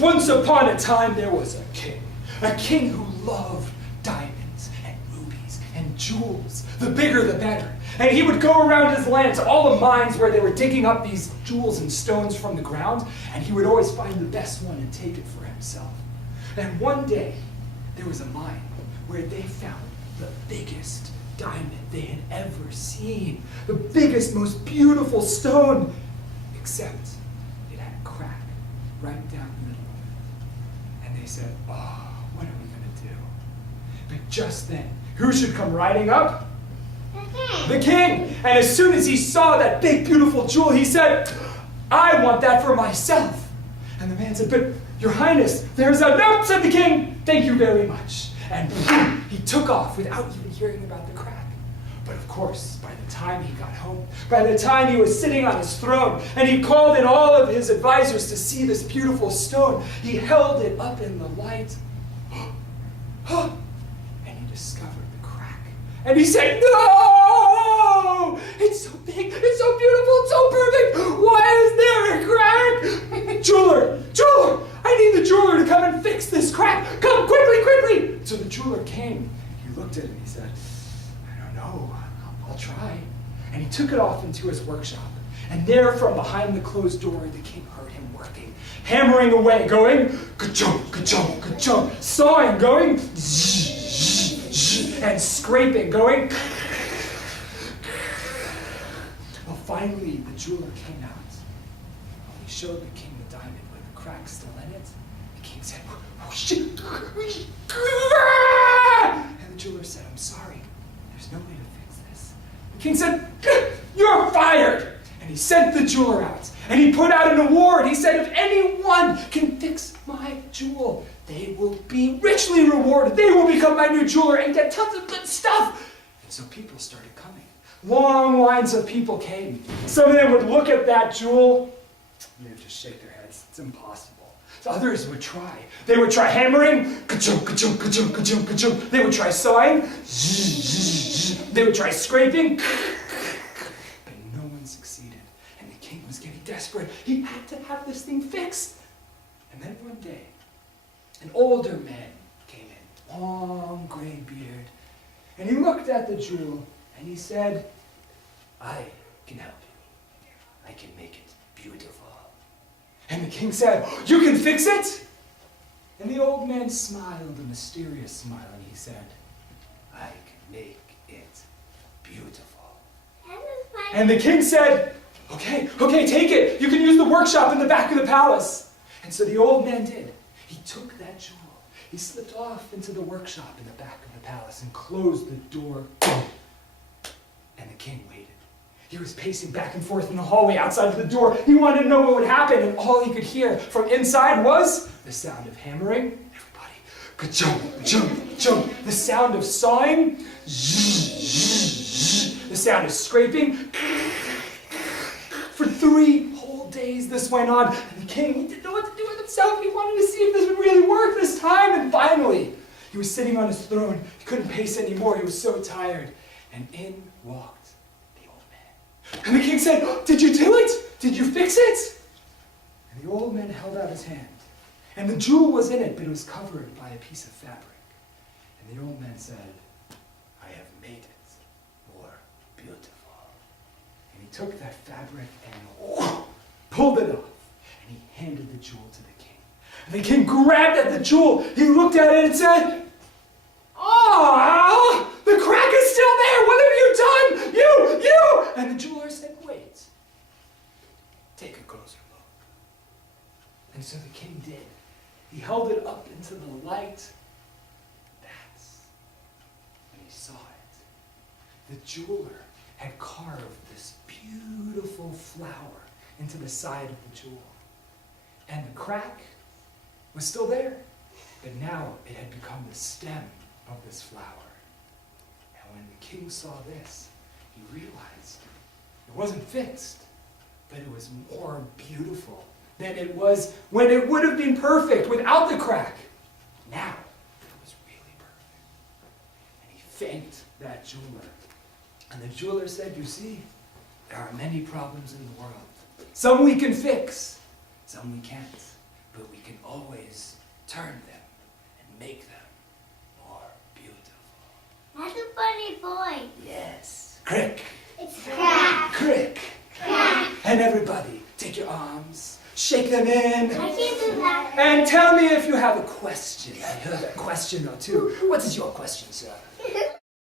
Once upon a time, there was a king who loved diamonds and rubies and jewels. The bigger, the better. And he would go around his land to all the mines where they were digging up these jewels and stones from the ground, and he would always find the best one and take it for himself. And one day, there was a mine where they found the biggest diamond they had ever seen. The biggest, most beautiful stone, except it had a crack right down the middle of it. And they said, oh, what are we going to do? But just then, who should come riding up? The king. And as soon as he saw that big, beautiful jewel, he said, I want that for myself. And the man said, but your highness, there's a... No, said the king, thank you very much. And boom, he took off without even hearing about the crack. But of course, by the time he got home, by the time he was sitting on his throne, and he called in all of his advisors to see this beautiful stone, he held it up in the light, and he discovered the crack. And he said, no! It's so big, it's so beautiful, it's so perfect! Why is there a crack? Jeweler! I need the jeweler to come and fix this crack! Come, quickly, quickly! So the jeweler came. He looked at it and he said, I don't know, I'll try. And he took it off into his workshop. And there, from behind the closed door, the king heard him working, hammering away, going, ka-chunk, ka-chunk, ka-chunk, sawing, going, and scraping, going. Well, finally, the jeweler came out. When he showed the king the diamond with the crack still in it, the king said, oh, shit. And the jeweler said, I'm sorry, there's no way to fix this. The king said, you're fired. And he sent the jeweler out. And he put out an award. He said, if anyone can fix my jewel, they will be richly rewarded. They will become my new jeweler and get tons of good stuff. And so people started coming. Long lines of people came. Some of them would look at that jewel, and they would just shake their heads. It's impossible. So others would try. They would try hammering. Ka-chunk, ka-chunk, ka-chunk, ka-chunk, ka-chunk. They would try sawing. They would try scraping. But no one succeeded. And the king was getting desperate. He had to have this thing fixed. And then one day, an older man came in, long gray beard, and he looked at the jewel and he said, I can help you. I can make it beautiful. And the king said, you can fix it? And the old man smiled a mysterious smile and he said, I can make it beautiful. And the king said, okay, take it. You can use the workshop in the back of the palace. And so the old man did. He took that jewel. He slipped off into the workshop in the back of the palace and closed the door. And the king waited. He was pacing back and forth in the hallway outside of the door. He wanted to know what would happen, and all he could hear from inside was the sound of hammering. Everybody, ka-chunk, ka-chunk, ka-chunk. The sound of sawing. The sound of scraping. For 3 whole days this went on, and the king, he didn't know what to do with himself. He wanted to see if this would really work this time, and finally, he was sitting on his throne. He couldn't pace anymore. He was so tired. And in walked the old man. And the king said, did you do it? Did you fix it? And the old man held out his hand. And the jewel was in it, but it was covered by a piece of fabric. And the old man said, I have made it more beautiful. And he took that fabric and pulled it off. And he handed the jewel to the king. And the king grabbed at the jewel. He looked at it and said, oh, the crack is still there. What have you done? You! And the jeweler said, wait. Take a closer look. And so the king did. He held it up into the light. That's when he saw it. The jeweler had carved this beautiful flower into the side of the jewel. And the crack was still there. But now it had become the stem of this flower. And when the king saw this, he realized it wasn't fixed, but it was more beautiful than it was when it would have been perfect without the crack. Now it was really perfect. And he thanked that jeweler. And the jeweler said, you see, there are many problems in the world. Some we can fix, some we can't. but we can always turn them and make them more beautiful. That's a funny voice. Yes. Crick. It's crack. Crick. Crack. And everybody, take your arms, shake them in, I can't do that. and tell me if you have a question. I heard a question or two. What is your question, sir?